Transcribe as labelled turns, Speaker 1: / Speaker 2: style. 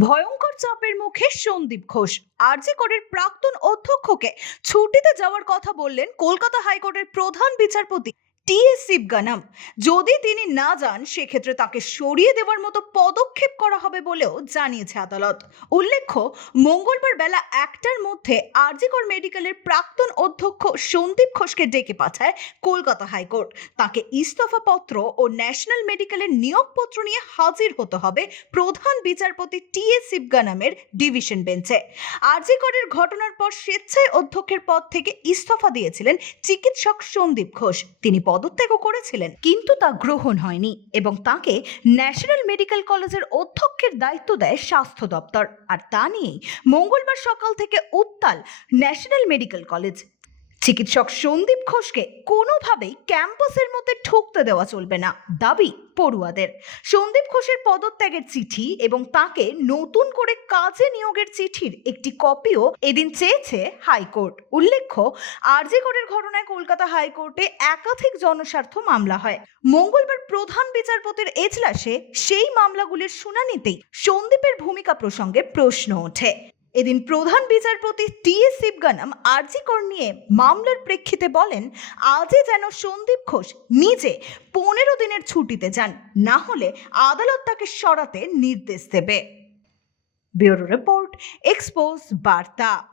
Speaker 1: ভয়ঙ্কর চাপের মুখে সন্দীপ ঘোষ। আর আরজি করের প্রাক্তন অধ্যক্ষকে ছুটিতে যাওয়ার কথা বললেন কলকাতা হাইকোর্টের প্রধান বিচারপতি টি এস শিবগানাম যদি তিনি না যান, সেক্ষেত্রে তাকে সরিয়ে দেওয়ার মতো পদক্ষেপ করা হবে বলেও জানিয়েছে আদালত। উল্লেখ্য, মঙ্গলবার বেলা একটার মধ্যে আরজিকর মেডিকেলের প্রাক্তন অধ্যক্ষ সন্দীপ ঘোষকে ডেকে পাঠায় কলকাতা হাইকোর্ট। তাকে ইস্তফাপত্র ও ন্যাশনাল মেডিকেলের নিয়োগপত্র নিয়ে হাজির হতে হবে প্রধান বিচারপতি টি এস শিবগানামের ডিভিশন বেঞ্চে। আরজিকরের ঘটনার পর স্বেচ্ছায় অধ্যক্ষের পদ থেকে ইস্তফা দিয়েছিলেন চিকিৎসক সন্দীপ ঘোষ। তিনি পদত্যাগও করেছিলেন, কিন্তু তা গ্রহণ হয়নি এবং তাকে ন্যাশনাল মেডিকেল কলেজের অধ্যক্ষের দায়িত্ব দেয় স্বাস্থ্য দপ্তর। আর তা নিয়েই মঙ্গলবার সকাল থেকে উত্তাল ন্যাশনাল মেডিকেল কলেজ চিকিৎসক সন্দীপ ঘোষকে কোনোভাবেই ক্যাম্পাসের মধ্যে ঢুকতে দেওয়া চলবে না, দাবি পড়ুয়াদের। সন্দীপ ঘোষের পদত্যাগের চিঠি এবং তাকে নতুন করে কাজে নিয়োগের চিঠির একটি কপিও এদিন চেয়েছে হাইকোর্ট। উল্লেখ্য আরজিকরের ঘটনায় কলকাতা হাইকোর্টে একাধিক জনস্বার্থ মামলা হয়। মঙ্গলবার প্রধান বিচারপতির এজলাসে সেই মামলাগুলির শুনানিতেই সন্দীপের ভূমিকা প্রসঙ্গে প্রশ্ন ওঠে। এদিন প্রধান বিচারপতি টি এস শিবগানাম আরজিকর নিয়ে মামলার প্রেক্ষিতে বলেন, আজই যেন সন্দীপ ঘোষ নিজে পনেরো দিনের ছুটিতে যান, না হলে আদালত তাকে সরাতে নির্দেশ দেবে। ব্যুরো রিপোর্ট, এক্সপোজ, বার্তা।